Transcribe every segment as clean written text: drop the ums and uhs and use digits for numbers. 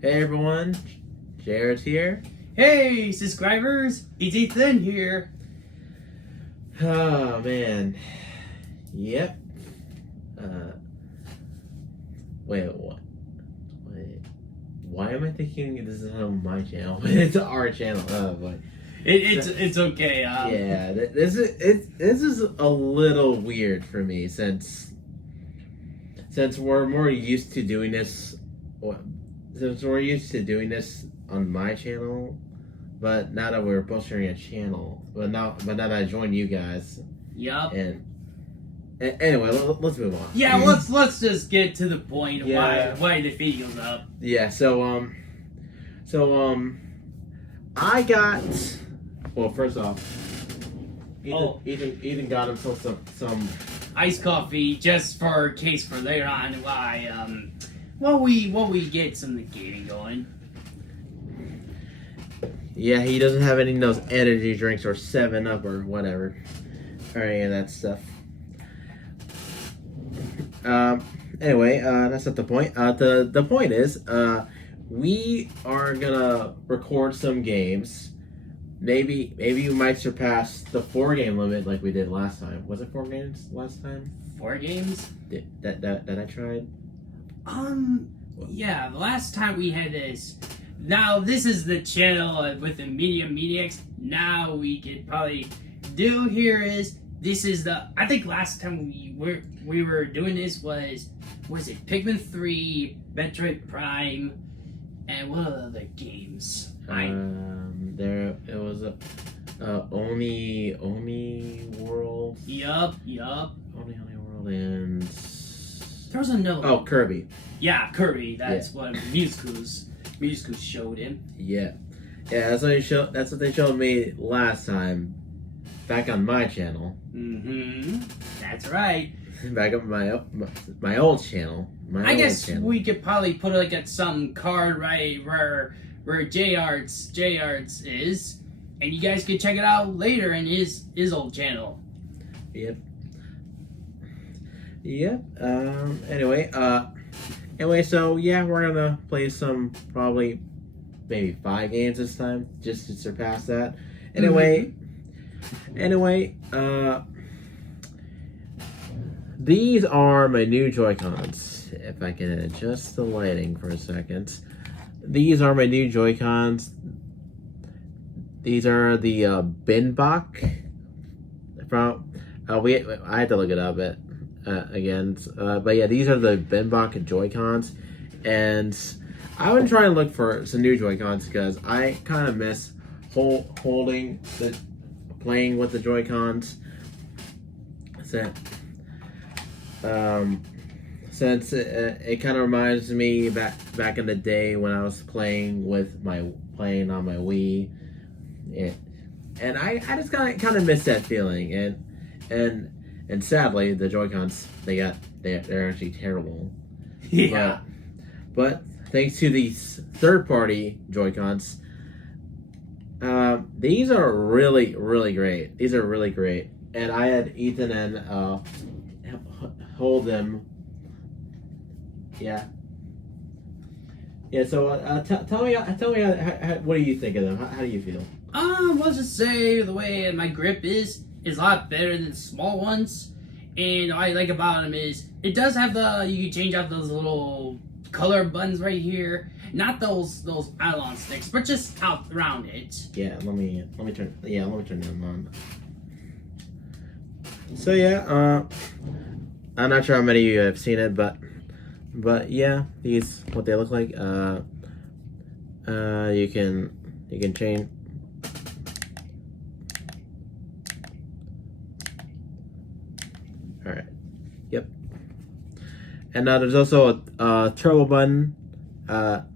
Hey everyone, JArt here. Hey subscribers, it's Ethan here. Oh man, yep. Wait, what? Wait, why am I thinking this is on my channel? It's our channel. Oh boy. It's okay. Yeah, this is a little weird for me since we're more used to doing this. Since we're used to doing this on my channel, but now that we're both sharing a channel, but now that I joined you guys, Yup. and anyway, let's move on. Yeah, let's just get to the point. Yeah. Why the video's up. Yeah. So I got. Well, first off, Ethan got himself some Iced coffee just for case for later on. While we get some of the gaming going. Yeah, he doesn't have any of those energy drinks or 7-Up or whatever, or any of that stuff. Anyway, that's not the point. The point is, we are gonna record some games. Maybe you might surpass the 4-game limit like we did last time. Was it 4 games last time? 4 games? That I tried. Yeah, the last time we had this. Now this is the channel with the MediaX. Now we could probably do here is this is the. I think last time we were doing this was it Pikmin 3, Metroid Prime, and what other games? There it was Oni World. Yup. Oni World and There was another. Oh, Kirby. Yeah, Kirby. That's what Musicals showed him. Yeah, that's what they showed me last time, back on my channel. That's right. Back up my old channel. I guess we could probably put like at some card right where JArt's is, and you guys could check it out later in his old channel. Yep. Anyway, so yeah, we're gonna play some probably maybe 5 games this time just to surpass that. Anyway, these are my new Joy-Cons. If I can adjust the lighting for a second, these are my new Joy-Cons. These are the Binbach from. I had to look it up again, but yeah, these are the Binbach Joy-Cons, and I've been trying to look for some new Joy-Cons because I kind of miss playing with the Joy-Cons. Since it kind of reminds me back in the day when I was playing on my Wii, and I just kind of miss that feeling, and sadly the Joy-Cons they're actually terrible. Yeah. But thanks to these third-party Joy-Cons, these are really great. These are really great, and I had EthanN hold them. Yeah. So tell me how, what do you think of them? How do you feel? Let's just say the way my grip is a lot better than small ones, and what I like about them is it does have you can change out those little color buttons right here. Not those nylon sticks, but just out around it. Yeah, let me turn them on. So yeah, I'm not sure how many of you have seen it, but yeah, these what they look like. You can change. All right. Yep. And there's also a turbo button. Well,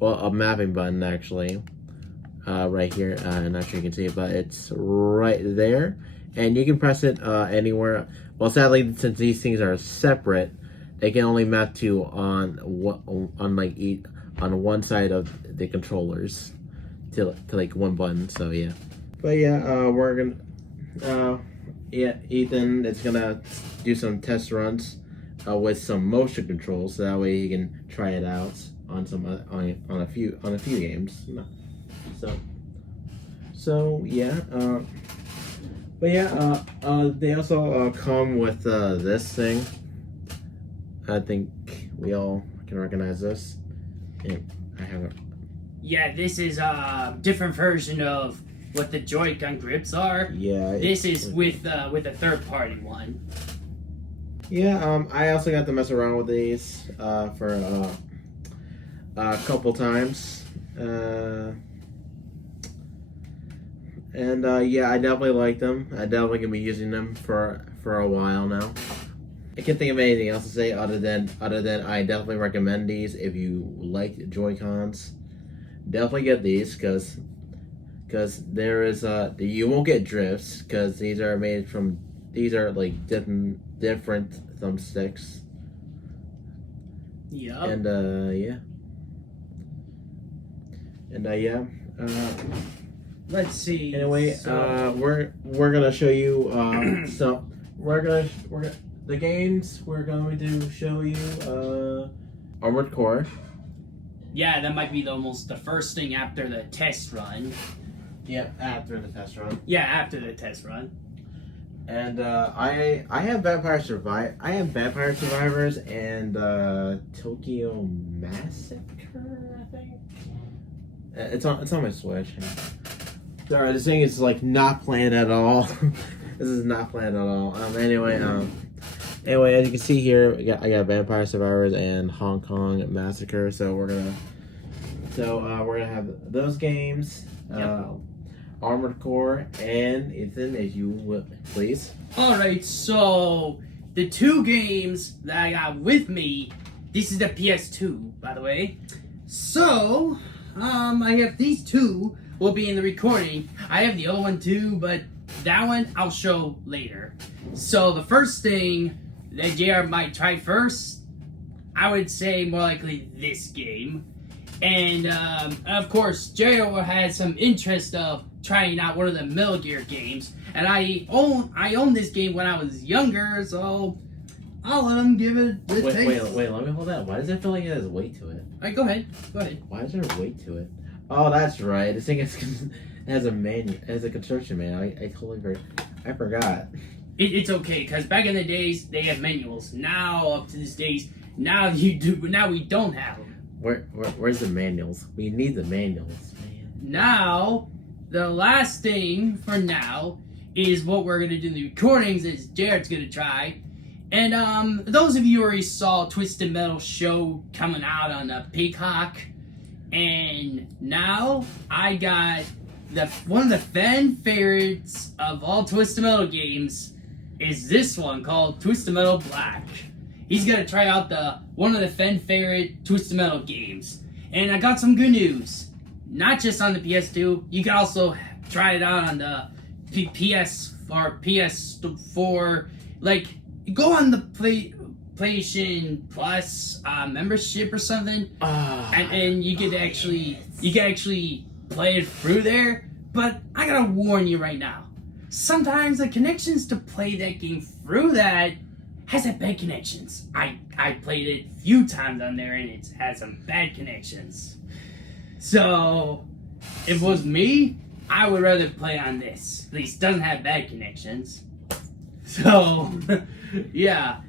a mapping button actually. Right here. I'm not sure you can see it, but it's right there, and you can press it anywhere. Well, sadly, since these things are separate, they can only map to on one side of the controllers to like one button. So yeah, but yeah, we're gonna Ethan is gonna do some test runs with some motion controls, so that way he can try it out. on some on a few games. So yeah. But yeah. They also come with this thing. I think we all can recognize this. Yeah, I have it. Yeah, this is a different version of what the Joy-Con grips are. Yeah. This is with a third-party one. Yeah, I also got to mess around with these for a couple times. Yeah, I definitely like them. I definitely gonna be using them for a while now. I can't think of anything else to say other than I definitely recommend these if you like Joy-Cons. Definitely get these because there is you won't get drifts because these are like different thumbsticks. Yeah. And yeah. And yeah. Let's see. Anyway, we're gonna show you the games we're going to show you Armored Core. Yeah, that might be almost the first thing after the test run. Yep, after the test run. Yeah, after the test run. And I have Vampire Survivors and Tokyo Massacre, I think. It's on my Switch. Sorry, this thing is like not planned at all. This is not planned at all. Anyway, as you can see here, I got Vampire Survivors and Hong Kong Massacre. So we're gonna have those games. Yep. Armored Core and Ethan, if you will, please. Alright, so the two games that I got with me, this is the PS2, by the way. So, I have these two will be in the recording. I have the other one too, but that one I'll show later. So the first thing that JR might try first, I would say more likely this game. And of course, JR had some interest of trying out one of the Metal Gear games, and I owned this game when I was younger, so I'll let him give it a taste. Wait, let me hold that. Why does it feel like it has weight to it? Alright, go ahead. Why is there weight to it? Oh, that's right. This thing has a manual, has a construction manual. I forgot. It's okay, because back in the days, they had manuals. Now, up to these days, now you do, but now we don't have them. Where's the manuals? We need the manuals, man. Now, the last thing for now is what we're going to do in the recordings is Jared's going to try. And those of you already saw Twisted Metal show coming out on Peacock. And now I got one of the fan favorites of all Twisted Metal games is this one called Twisted Metal Black. He's gonna try out one of the fan favorite Twisted Metal games. And I got some good news. Not just on the PS2, you can also try it out on the PS or PS4. Like, go on the PlayStation Plus membership or something, and you can actually play it through there. But I gotta warn you right now, sometimes the connections to play that game through that has bad connections. I played it a few times on there and it has some bad connections. So if it was me, I would rather play on this. At least it doesn't have bad connections. So yeah,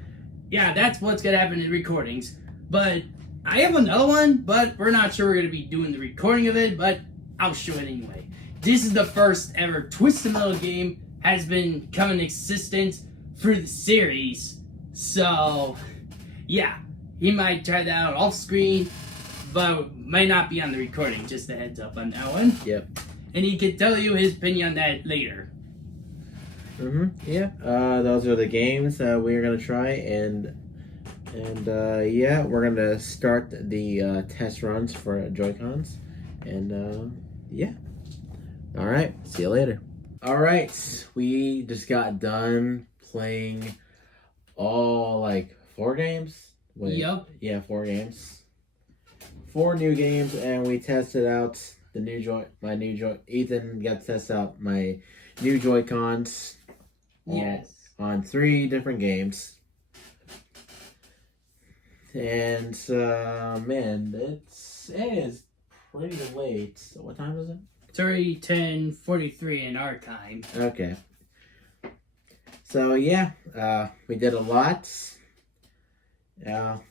that's what's gonna happen in the recordings. But I have another one, but we're not sure we're gonna be doing the recording of it, but I'll show it anyway. This is the first ever Twisted Metal game, has been come in existence through the series. So yeah, he might try that out off screen, but might not be on the recording. Just a heads up on that one. Yep. And he could tell you his opinion on that later. Yeah. Those are the games we're gonna try, and yeah, we're gonna start the test runs for Joy-Cons, and yeah. All right. See you later. All right. We just got done playing all like 4 games. Wait, Yep. Yeah, 4 games. 4 new games, and we tested out Ethan got to test out my new Joy-Cons. Yes. On 3 different games. And man, it is pretty late. So what time is it? It's already 10:43 in our time. Okay. So yeah, we did a lot.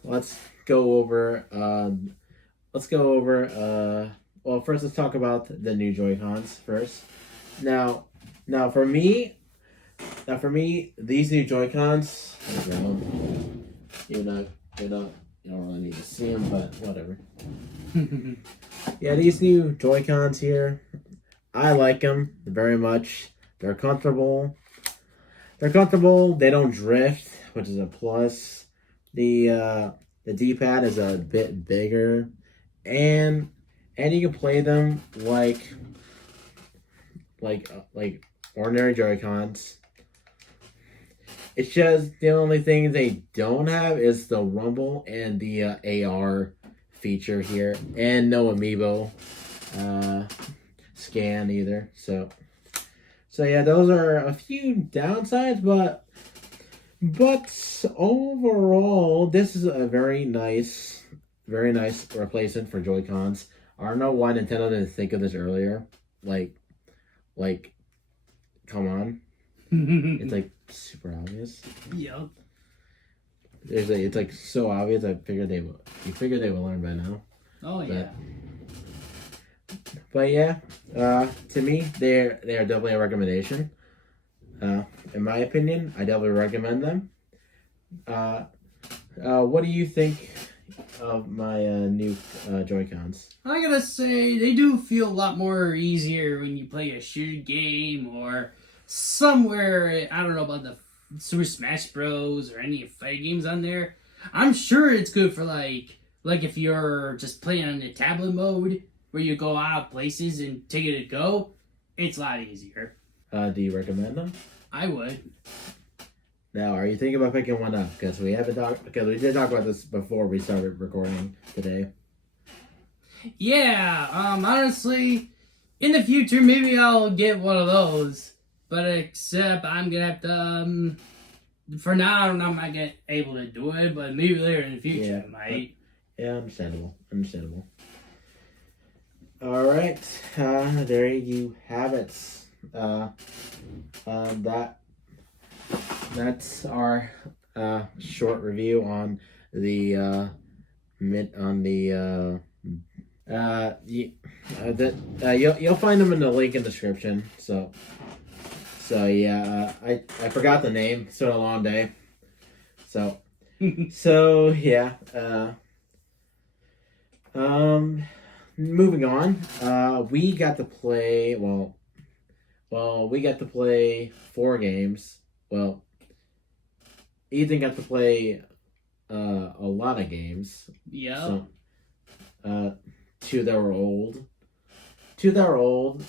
Let's go over. Well, first let's talk about the new Joy-Cons first. Now, now for me, these new Joy-Cons. You know, you don't really need to see them, but whatever. Yeah, these new Joy-Cons here, I like them very much. They're comfortable. They don't drift, which is a plus. The D-pad is a bit bigger, and you can play them like ordinary Joy-Cons. It's just the only thing they don't have is the rumble and the AR feature here, and no amiibo scan either. So yeah, those are a few downsides, but overall, this is a very nice replacement for Joy-Cons. I don't know why Nintendo didn't think of this earlier. Like, come on, it's like super obvious. Yep. It's like so obvious. I figured they would. You figured they would learn by now. Oh yeah. But yeah, to me, they are definitely a recommendation. In my opinion, I definitely recommend them. What do you think of my new Joy-Cons? I gotta say, they do feel a lot more easier when you play a shooting game or somewhere. I don't know about the Super Smash Bros. Or any fighting games on there. I'm sure it's good for like if you're just playing on the tablet mode where you go out places and take it to go. It's a lot easier. Do you recommend them? I would. Now, are you thinking about picking one up? Because we did talk about this before we started recording today. Yeah, honestly, in the future, maybe I'll get one of those. But except I'm gonna have to, for now, I'm not gonna able to do it, but maybe later in the future I might. Yeah, understandable. Alright, there you have it. That's our short review on the you'll find them in the link in the description. So yeah, I forgot the name. It's been a long day. So yeah. Moving on. We got to play. We got to play 4 games. Well, Ethan got to play a lot of games. Yeah. So, 2 that were old,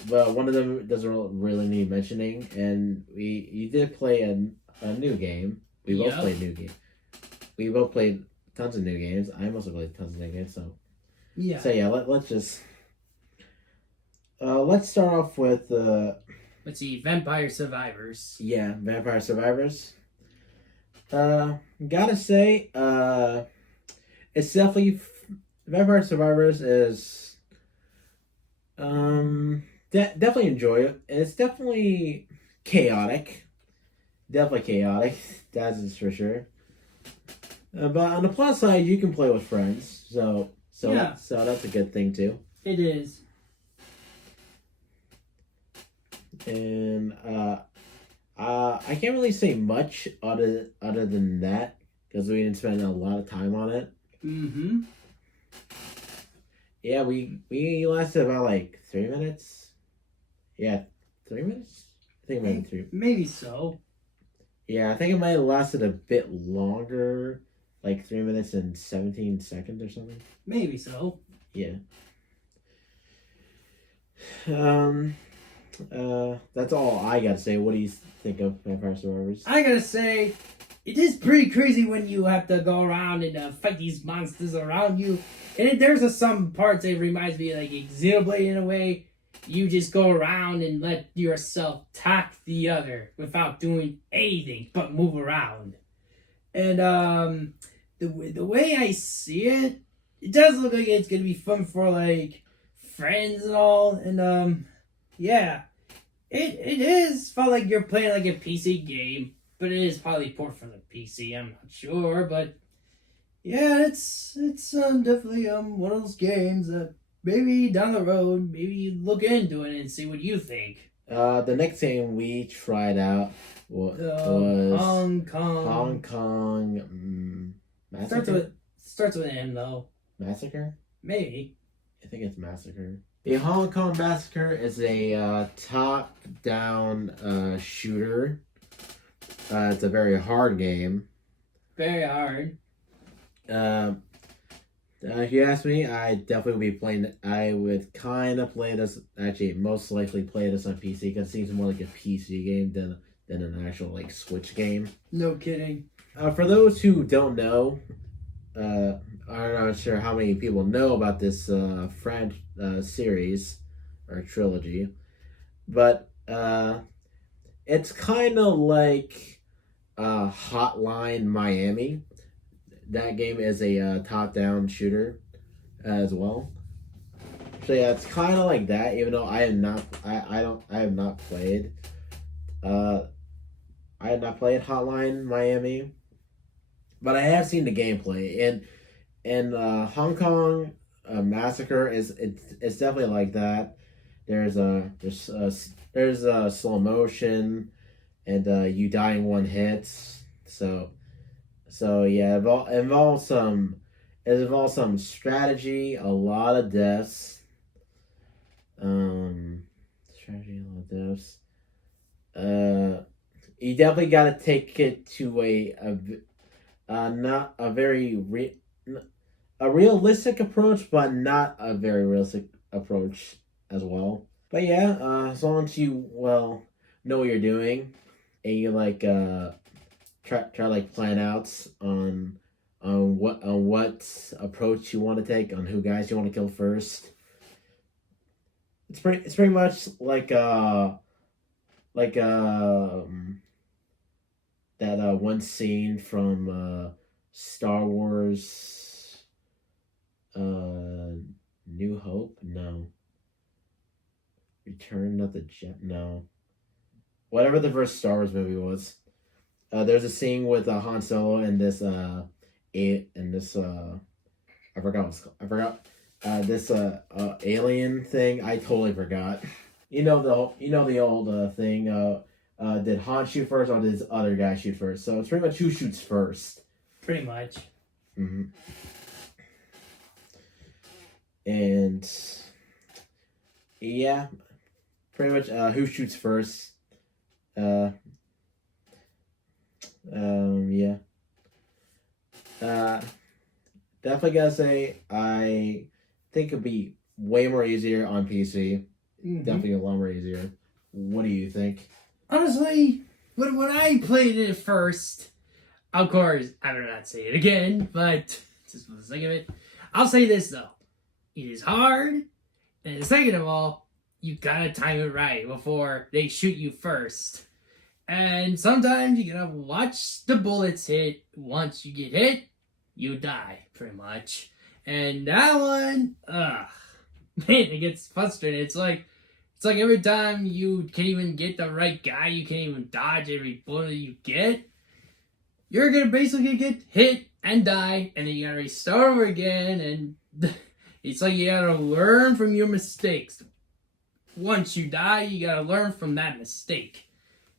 but one of them doesn't really need mentioning. And you did play a new game. We both played new game. We both played tons of new games. I also played tons of new games. So yeah. So yeah, let's start off with let's see, Vampire Survivors. Yeah, Vampire Survivors. Gotta say, it's definitely Vampire Survivors is definitely enjoy it. It's definitely chaotic. That's for sure. But on the plus side, you can play with friends, so that's a good thing too. It is. And I can't really say much other than that because we didn't spend a lot of time on it. Mm-hmm. Yeah, we lasted about like 3 minutes. Yeah, 3 minutes. I think it might be 3. Maybe so. Yeah, I think it might have lasted a bit longer, like 3 minutes and 17 seconds or something. Maybe so. Yeah. That's all I gotta say. What do you think of Vampire Survivors? I gotta say, it is pretty crazy when you have to go around and fight these monsters around you. And there's some parts that reminds me of like Xenoblade in a way. You just go around and let yourself attack the other without doing anything but move around. And the way I see it, it does look like it's gonna be fun for like friends and all, and yeah, it is felt like you're playing like a PC game, but it is probably port for the PC. I'm not sure, but yeah, it's definitely one of those games that maybe down the road, maybe look into it and see what you think. The next game we tried out was Hong Kong Massacre. Starts with an M though. Massacre? Maybe. I think it's Massacre. The Hong Kong Massacre is a top-down shooter. It's a very hard game. Very hard. If you ask me, I definitely would be playing it. I would kind of play this, actually, most likely play this on PC because it seems more like a PC game than an actual, like, Switch game. No kidding. For those who don't know, I'm not sure how many people know about this series or trilogy, but it's kind of like Hotline Miami. That game is a top-down shooter as well. So yeah, it's kind of like that. Even though I have not played. I have not played Hotline Miami, but I have seen the gameplay. And Hong Kong Massacre it's definitely like that. There's slow motion, and you die in one hit. So yeah, it involves some strategy, a lot of deaths. Strategy, a lot of deaths. You definitely got to take it to not a very a realistic approach, but not a very realistic approach as well. But yeah, as long as you know what you're doing, and you like try like plan out on what approach you want to take, on who guys you want to kill first. It's pretty much like that one scene from Star Wars New Hope? No. Return of the Jet? No. Whatever the first Star Wars movie was. There's a scene with Han Solo and this I forgot this alien thing. I totally forgot. You know the old thing. Did Han shoot first or did this other guy shoot first? So it's pretty much who shoots first. Pretty much. Mm-hmm. And yeah, pretty much who shoots first. Yeah. Definitely gotta say, I think it'd be way more easier on PC. Mm-hmm. Definitely a lot more easier. What do you think? Honestly, when I played it first, of course, I better not say it again, but just for the sake of it, I'll say this though. It is hard, and second of all, you gotta time it right before they shoot you first. And sometimes you gotta watch the bullets hit. Once you get hit, you die, pretty much. And that one, man, it gets frustrating. It's like every time you can't even get the right guy, you can't even dodge every bullet you get, you're gonna basically get hit and die, and then you gotta restart over again, and it's like you gotta learn from your mistakes. Once you die, you gotta learn from that mistake.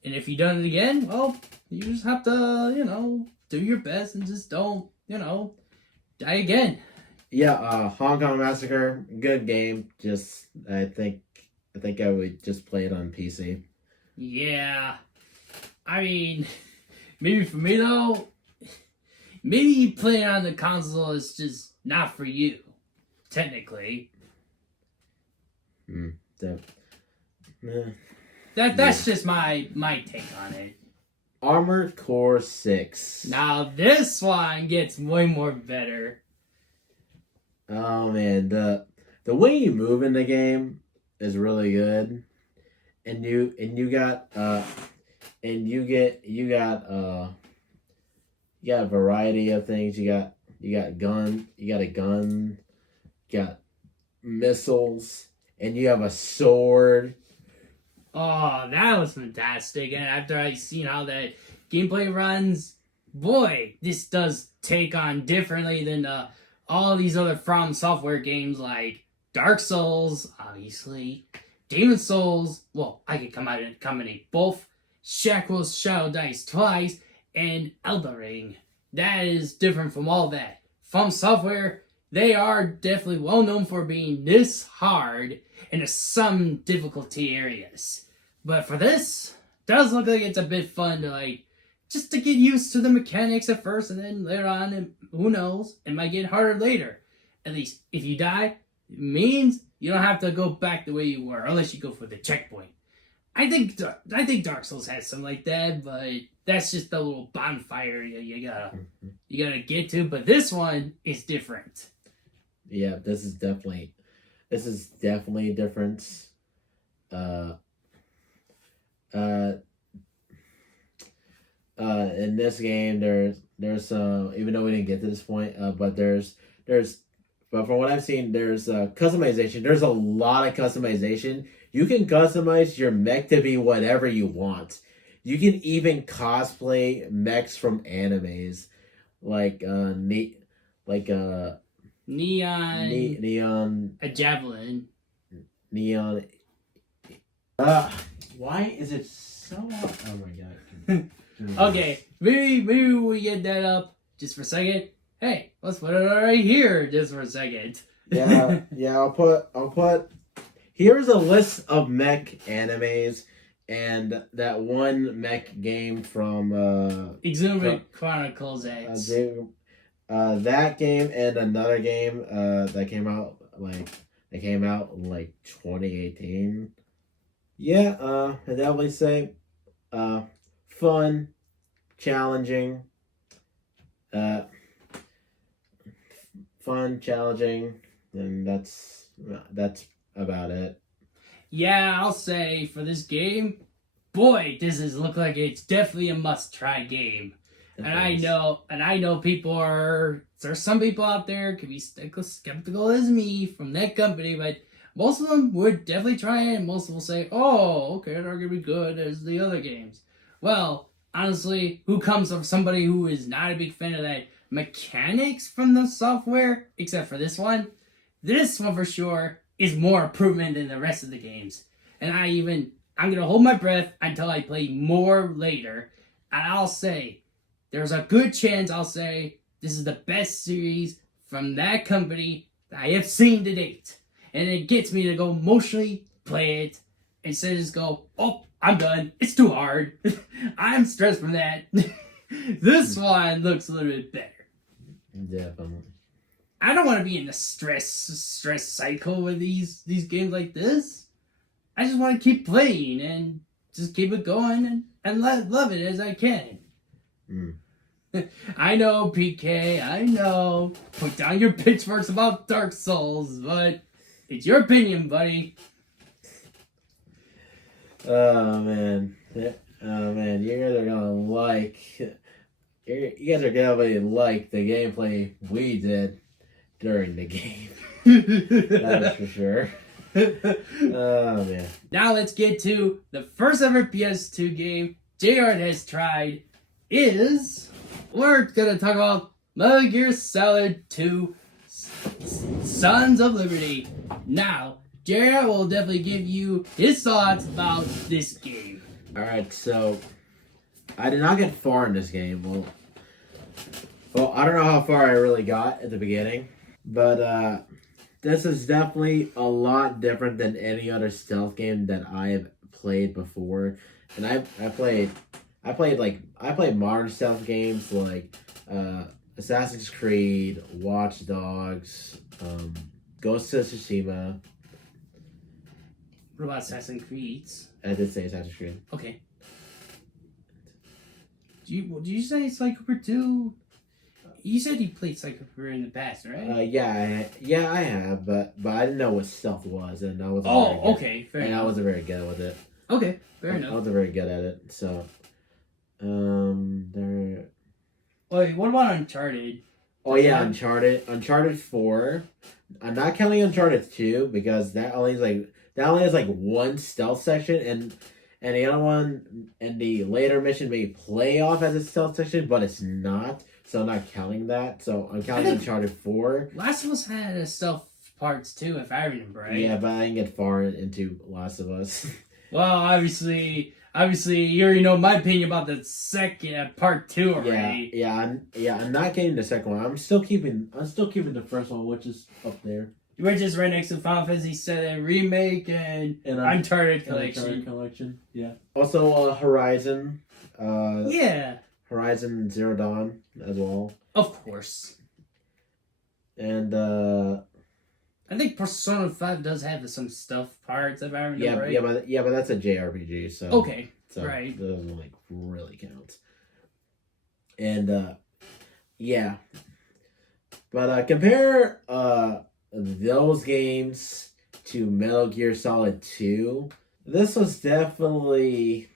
And if you done it again, well, you just have to, do your best and just don't, die again. Yeah, Hong Kong Massacre, good game. Just, I think I would just play it on PC. Yeah. I mean, maybe for me though, maybe playing on the console is just not for you, technically. That's just my take on it. Armored Core 6. Now this one gets way more better. Oh man, the way you move in the game is really good, and you You got a variety of things. You got a gun. You got missiles, and you have a sword. Oh, that was fantastic. And after I seen how that gameplay runs, boy, this does take on differently than all these other From Software games like Dark Souls, obviously, Demon Souls. Well, I could come out and combine both Shackles, Shadow Dice twice, and Elden Ring. That is different from all that. From Software, they are definitely well known for being this hard in some difficulty areas. But for this, does look like it's a bit fun to just to get used to the mechanics at first, and then later on, and who knows, it might get harder later. At least if you die, it means you don't have to go back the way you were, unless you go for the checkpoint. I think Dark Souls has something like that, but that's just the little bonfire you gotta get to. But this one is different. Yeah, this is definitely different. In this game, there's some, even though we didn't get to this point, but but from what I've seen, there's customization. There's a lot of customization. You can customize your mech to be whatever you want. You can even cosplay mechs from animes, like neon, a javelin. neon. Why is it so? Oh my god. Okay, maybe we get that up just for a second. Hey, let's put it right here just for a second. Yeah. I'll put. Here's a list of mech animes and that one mech game from Exuberant Chronicles X. That game and another game that came out in 2018. Yeah, I definitely say fun, challenging, and that's about it. Yeah, I'll say for this game, boy, look like it's definitely a must-try game. And I know people there's some people out there could be skeptical as me from that company, but most of them would definitely try it, and most of them will say, oh, okay, they're going to be good as the other games. Well, honestly, who comes from somebody who is not a big fan of that mechanics from the software, except for this one? This one for sure is more improvement than the rest of the games. And I'm going to hold my breath until I play more later, and I'll say, there's a good chance I'll say this is the best series from that company that I have seen to date. And it gets me to go emotionally play it instead of just go, oh, I'm done. It's too hard. I'm stressed from that. This one looks a little bit better. Definitely. I don't want to be in the stress cycle with these games like this. I just want to keep playing and just keep it going and love it as I can. I know, PK, I know. Put down your pitchforks about Dark Souls, but it's your opinion, buddy. Oh man, you guys are gonna like the gameplay we did during the game. That's for sure. Oh man. Now let's get to the first ever PS2 game JArt has tried. We're gonna talk about Metal Gear Solid 2 Sons of Liberty. Now, JArt will definitely give you his thoughts about this game. Alright, so I did not get far in this game. Well, I don't know how far I really got at the beginning, but this is definitely a lot different than any other stealth game that I have played before. And I played modern stealth games like Assassin's Creed, Watch Dogs, Ghost of Tsushima. What about Assassin's Creed? I did say Assassin's Creed. Okay. Did you say Psycho Cooper 2? You said you played Psycho Cooper in the past, right? Yeah, I have, but I didn't know what stealth was, and I wasn't. Okay, fair enough. I wasn't very good with it. Okay, fair enough. I wasn't very good at it, so Wait, what about Uncharted? Oh yeah, Uncharted 4. I'm not counting Uncharted 2 because that only has like one stealth section, and the other one and the later mission may play off as a stealth section, but it's not. So I'm not counting that. So I'm counting Uncharted 4. Last of Us had a stealth parts too, if I remember right. Yeah, but I didn't get far into Last of Us. Well, obviously, you already know my opinion about the second part 2 already. I'm not getting the second one. I'm still keeping the first one, which is up there. Which is right next to Final Fantasy VII Remake and Uncharted Collection. Yeah. Also, Horizon. Yeah. Horizon Zero Dawn as well. Of course. And I think Persona 5 does have some stuff parts, if I remember right. Yeah, but that's a JRPG, so okay, so right. It doesn't like really count. And yeah, but compare those games to Metal Gear Solid 2. This was definitely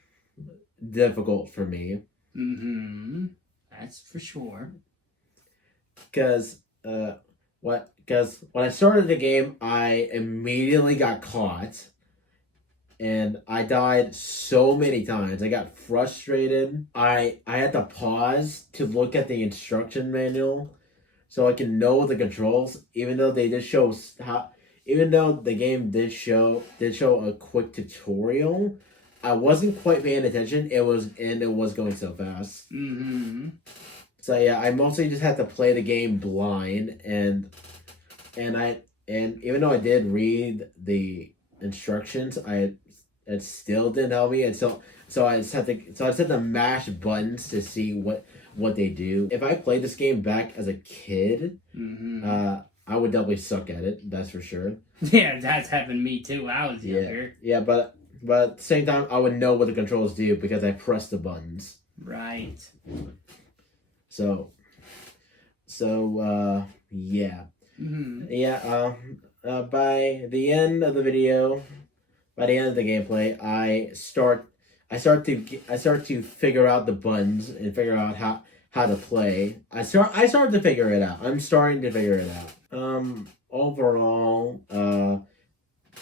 difficult for me. Mm-hmm. That's for sure. Because when I started the game, I immediately got caught, and I died so many times. I got frustrated. I had to pause to look at the instruction manual, so I can know the controls. Even though they did show even though the game did show a quick tutorial, I wasn't quite paying attention. It was going so fast. Mm-hmm. So yeah, I mostly just had to play the game blind, and even though I did read the instructions, it still didn't help me, and so I just had to mash buttons to see what they do. If I played this game back as a kid, I would definitely suck at it. That's for sure. Yeah, that's happened to me too when I was younger. Yeah, but at the same time, I would know what the controls do because I pressed the buttons. Right. So yeah. Mm-hmm. Yeah, by the end of the video, by the end of the gameplay, I start to figure out the buttons and figure out how to play. I start to figure it out. I'm starting to figure it out. Overall,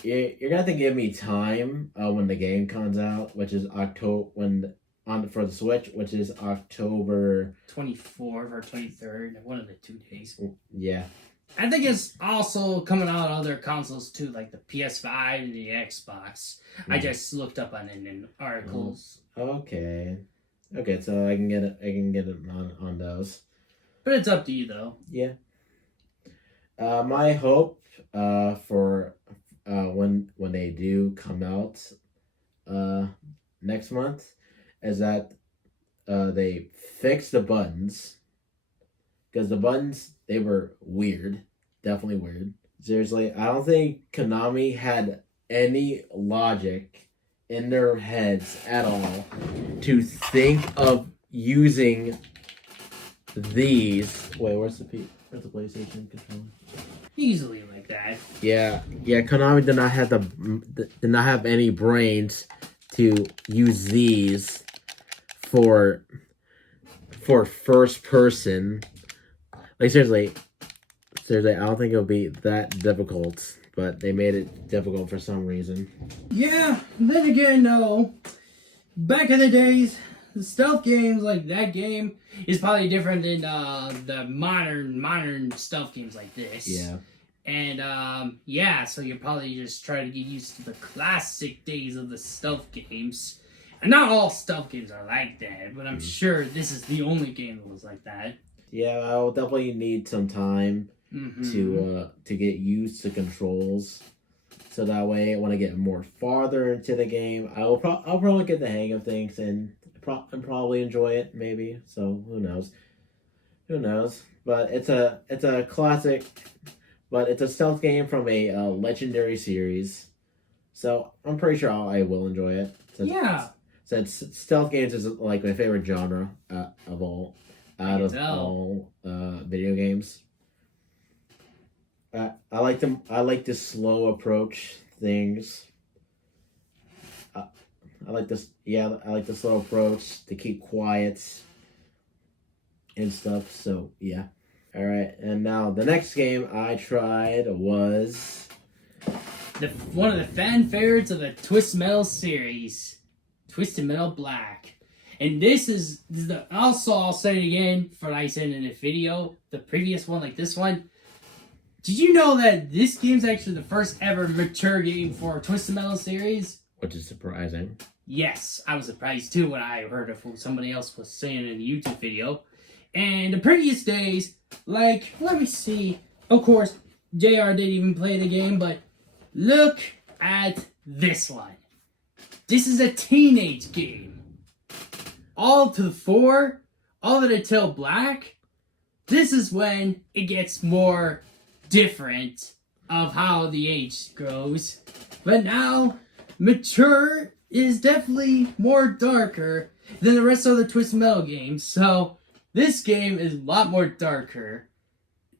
you're gonna have to give me time when the game comes out, which is for the Switch, which is October 24th or 23rd, one of the 2 days. Yeah. I think it's also coming out on other consoles too, like the PS5 and the Xbox. I just looked up on it in articles. Okay, so I can get it on those. But it's up to you though. Yeah. My hope for when they do come out next month is that they fix the buttons, because the buttons, they were weird, definitely weird. Seriously, I don't think Konami had any logic in their heads at all to think of using these. Wait, where's the PlayStation controller? Easily like that. Yeah. Konami did not have any brains to use these for first person. Like seriously, I don't think it'll be that difficult, but they made it difficult for some reason. Yeah, then again, no. Back in the days, the stealth games like that game is probably different than the modern stealth games like this. Yeah. And so you're probably just trying to get used to the classic days of the stealth games. And not all stealth games are like that, but I'm sure this is the only game that was like that. Yeah, I'll definitely need some time to get used to controls, so that way when I get more farther into the game, I'll probably get the hang of things and probably enjoy it, maybe. So who knows? But it's a classic, but it's a stealth game from a legendary series, so I'm pretty sure I will enjoy it. Since stealth games is like my favorite genre of all. Out of all video games, I like them. I like to slow approach things. I like this. Yeah, I like the slow approach, to keep quiet. and stuff. So yeah. All right, and now the next game I tried was One of the fan favorites of the Twist Metal series, Twisted Metal Black. And this is the, also, I'll say it again for what I said in the video, the previous one, like this one. Did you know that this game's actually the first ever mature game for Twisted Metal series? Which is surprising. Yes, I was surprised too when I heard of what somebody else was saying in the YouTube video. And the previous days, like, let me see. Of course, JR didn't even play the game, but look at this one. This is a teenage game. All to the 4, all the way till Black. This is when it gets more different of how the age goes. But now, Mature is definitely more darker than the rest of the Twisted Metal games. So, this game is a lot more darker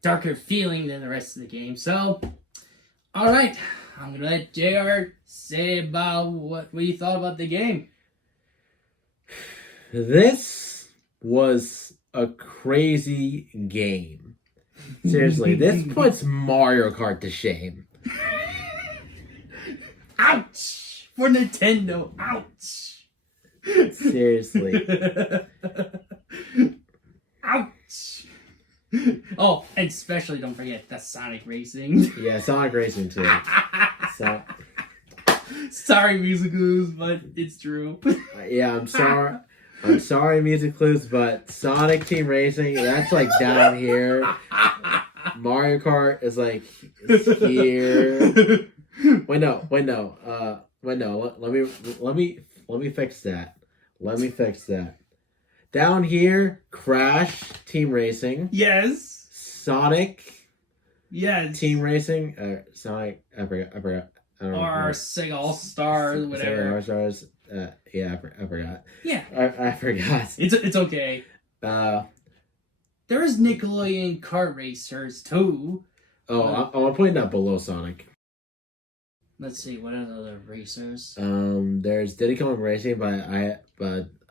feeling than the rest of the game. So, alright, I'm gonna let JR say about what he thought about the game. This was a crazy game. Seriously, this puts Mario Kart to shame. Ouch! For Nintendo, ouch! Seriously. Ouch! Oh, and especially don't forget the Sonic Racing. Yeah, Sonic Racing too. So, sorry, Musicals, but it's true. yeah, I'm sorry. I'm sorry, Music Clues, but Sonic Team Racing, that's like down here. Mario Kart is like here. Wait, no. Let me fix that. Let me fix that. Down here, Crash Team Racing. Yes. Sonic. Yes. Team Racing. Sonic. I forgot. I don't know. Or Sega All Stars, whatever. Sega All Stars. Yeah, I forgot. Yeah. I forgot. It's okay. There's Nickelodeon kart racers too. Oh, I'm putting that below Sonic. Let's see, what are the other racers? There's Diddy Kong Racing, but I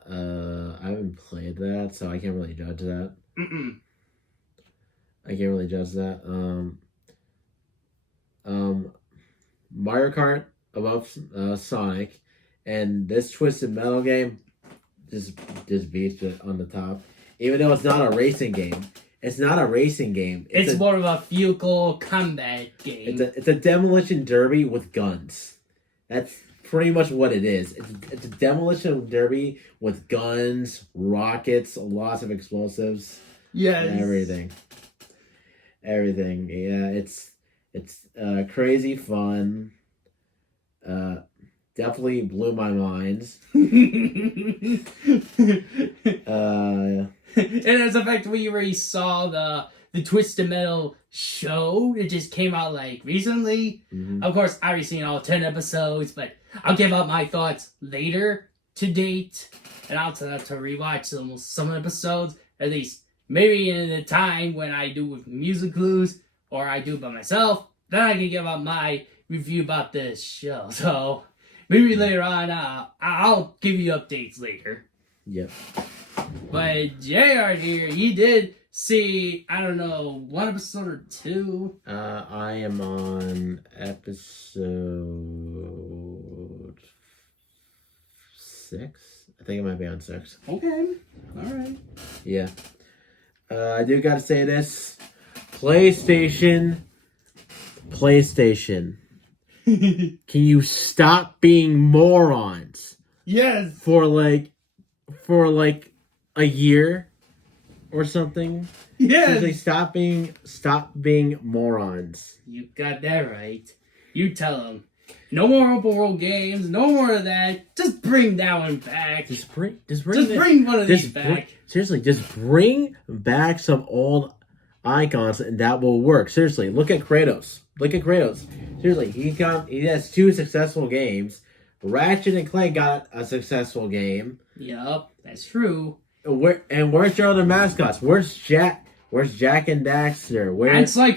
haven't played that, so I can't really judge that. I can't really judge that. Mario Kart above Sonic, and this Twisted Metal game just beats it on the top. Even though it's not a racing game. It's not a racing game. It's more of a vehicle combat game. It's a demolition derby with guns. That's pretty much what it is. It's a demolition derby with guns, rockets, lots of explosives. Yes. Everything. Yeah, it's crazy fun. Definitely blew my mind. And as a fact, we already saw the Twisted Metal show. It just came out like recently. Mm-hmm. Of course, I already seen all 10 episodes, but I'll give out my thoughts later to date, and I'll have to rewatch some episodes, at least maybe in the time when I do with Music Clues or I do by myself. Then I can give out my review about this show. So maybe later on, I'll give you updates later. Yep. But JR here, he did see, I don't know, 1 episode or 2. I am on episode 6. I think it might be on 6. Okay. Alright. Yeah. I do gotta say this. PlayStation. Can you stop being morons? Yes. For like a year or something. Yes. Seriously, stop being morons. You got that right. You tell them. No more open world games. No more of that. Just bring that one back. Just bring one of these back. Seriously, just bring back some old icons and that will work. Seriously, look at Kratos. Seriously, he has 2 successful games. Ratchet and Clank got a successful game. Yup, that's true. Where's your other mascots? Where's Jack? Where's Jack and Daxter? And Sly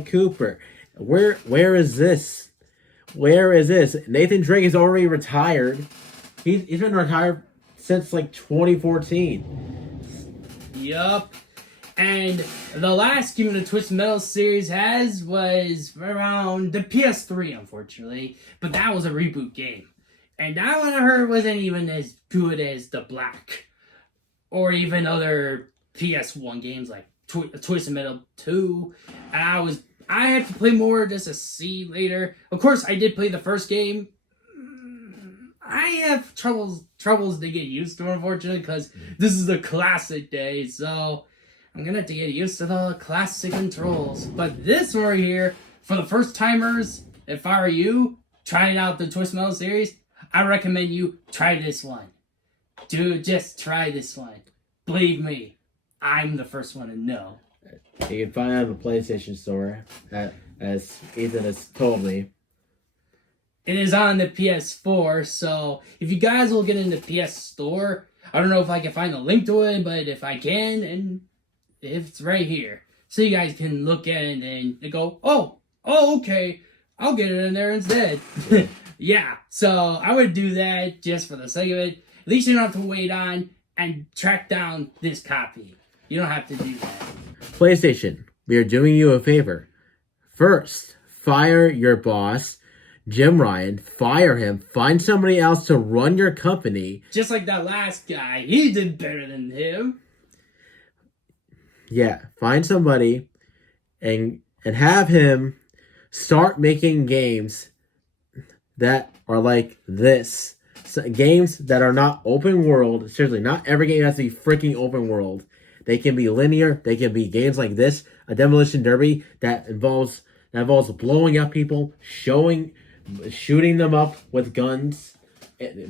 Cooper. Where is this? Where is this? Nathan Drake is already retired. He's been retired since like 2014. Yup. And the last game the Twisted Metal series was around the PS3, unfortunately. But that was a reboot game. And that one I heard wasn't even as good as the Black. Or even other PS1 games like Twisted Metal 2. And I had to play more just to see later. Of course, I did play the first game. I have troubles to get used to, unfortunately, because this is a classic day, so I'm gonna have to get used to the classic controls. But this one right here, for the first timers, if I were you, trying out the Twisted Metal series, I recommend you try this one. Dude, just try this one. Believe me, I'm the first one to know. You can find it on the PlayStation Store, as Ethan has told me. It is on the PS4, so if you guys will get in the PS Store, I don't know if I can find a link to it, but if I can, and it's right here. So you guys can look at it and go, oh, okay, I'll get it in there instead. Yeah, so I would do that just for the sake of it. At least you don't have to wait on and track down this copy. You don't have to do that. PlayStation, we are doing you a favor. First, fire your boss, Jim Ryan. Fire him. Find somebody else to run your company. Just like that last guy. He did better than him. Yeah, find somebody and have him start making games that are like this. So, games that are not open world. Seriously, not every game has to be freaking open world. They can be linear. They can be games like this, a Demolition Derby that involves blowing up people, shooting them up with guns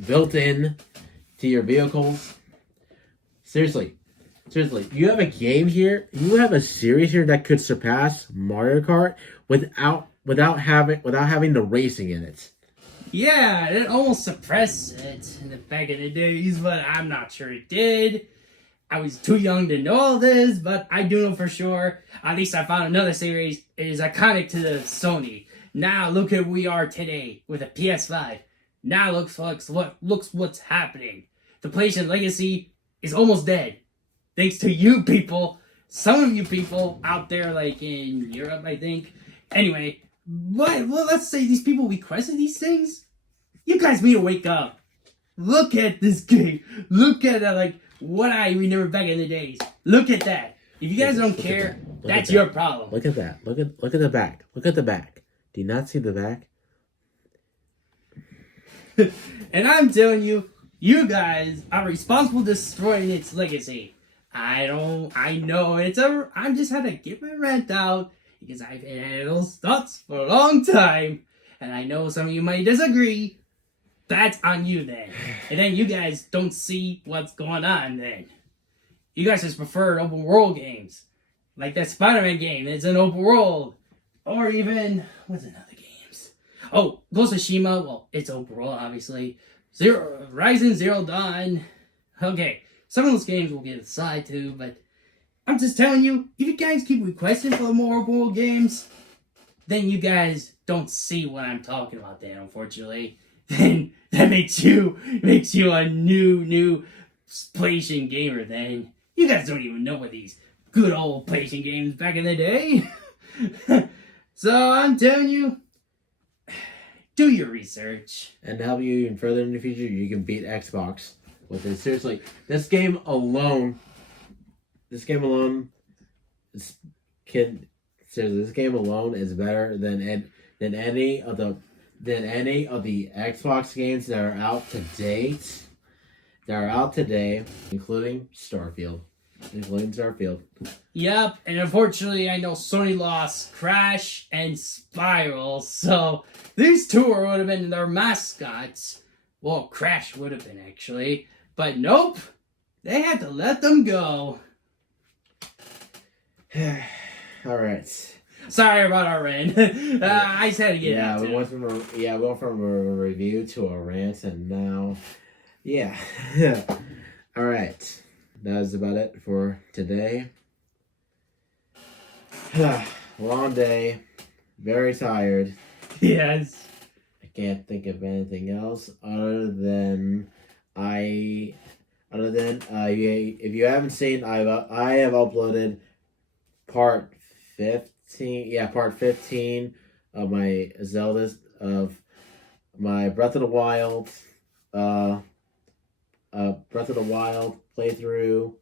built in to your vehicles. Seriously, you have a game here. You have a series here that could surpass Mario Kart without having the racing in it. Yeah, it almost suppressed it in the back in the days, but I'm not sure it did. I was too young to know all this, but I do know for sure. At least I found another series is iconic to the Sony. Now look at where we are today with a PS5. Now looks what's happening. The PlayStation Legacy is almost dead, thanks to you people. Some of you people out there, like in Europe, I think. Anyway, well, let's say these people requested these things. You guys need to wake up. Look at this game. Look at like what I remember back in the days. Look at that. If you guys don't care, that's your problem. Look at that. Look at the back. Look at the back. Do you not see the back? And I'm telling you, you guys are responsible for destroying its legacy. I know I'm just had to get my rant out because I've had those thoughts for a long time. And I know some of you might disagree. That's on you then. And then you guys don't see what's going on then. You guys just prefer open world games. Like that Spider-Man game, it's an open world. Or even, what's another games? Oh, Ghost of Tsushima, well, it's open world, obviously. Horizon Zero Dawn. Okay, some of those games we'll get aside to, but I'm just telling you, if you guys keep requesting for more open world games, then you guys don't see what I'm talking about then, unfortunately. Then that makes you a new PlayStation gamer then. You guys don't even know what these good old PlayStation games back in the day. So I'm telling you, do your research. And to help you even further in the future, you can beat Xbox with it. Seriously, this game alone is better than any of the Xbox games that are out today, including Starfield. Yep, and unfortunately, I know Sony lost Crash and Spiral, so these two would have been their mascots. Well, Crash would have been, actually. But nope, they had to let them go. Alright. Sorry about our rant. I just had to get we into went from a review to a rant, and now, yeah. Alright. That is about it for today. Long day. Very tired. Yes. I can't think of anything else other than I other than if you haven't seen, I have uploaded part 15. Yeah, part 15 of my Breath of the Wild, playthrough.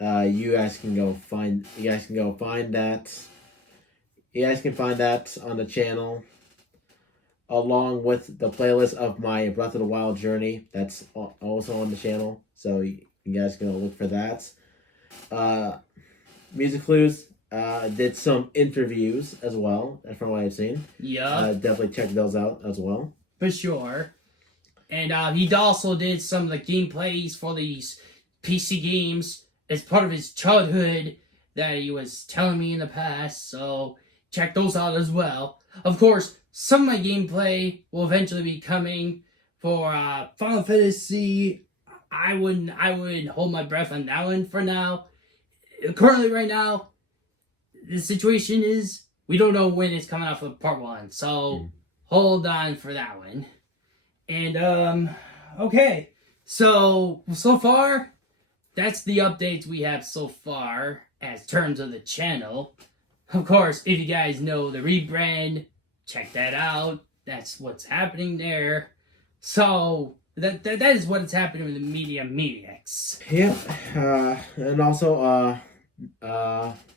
You guys can go find that. You guys can find that on the channel, along with the playlist of my Breath of the Wild journey. That's also on the channel, so you guys can go look for that. Music Clues did some interviews as well, from what I've seen. Yeah. Definitely check those out as well. For sure. And he also did some of the gameplays for these PC games as part of his childhood that he was telling me in the past, so check those out as well. Of course, some of my gameplay will eventually be coming for Final Fantasy. I wouldn't hold my breath on that one for now. Currently, right now, the situation is we don't know when it's coming out for part 1, so hold on for that one. And okay, so far, that's the updates we have so far as terms of the channel. Of course, if you guys know the rebrand, check that out. That's what's happening there. So that is what is happening with the Mediax. Yep. And also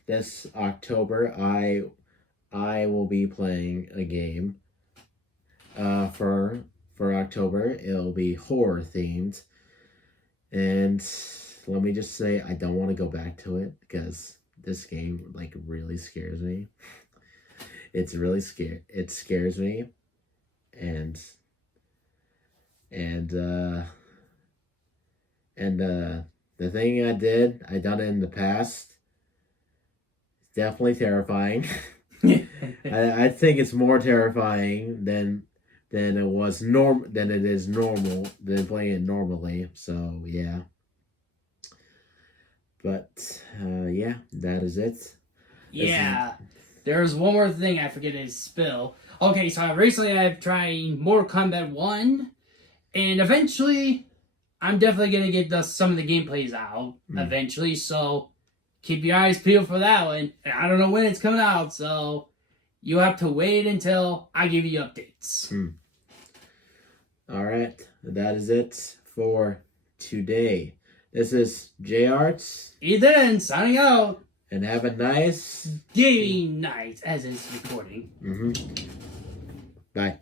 this October I will be playing a game. For October, it'll be horror themed. And let me just say, I don't want to go back to it because this game really scares me. It's really scary. It scares me, and the thing I done it in the past. It's definitely terrifying. I think it's more terrifying than it is normal than playing it normally. So yeah. But yeah, that is it. Yeah. There's one more thing I forget to spill. Okay, so recently I've tried Mortal Kombat 1, and eventually I'm definitely going to get some of the gameplays out eventually, so keep your eyes peeled for that one. I don't know when it's coming out, so you'll have to wait until I give you updates. All right, that is it for today. This is JArt, EthanN signing out. And have a nice gaming night as it's recording. Bye.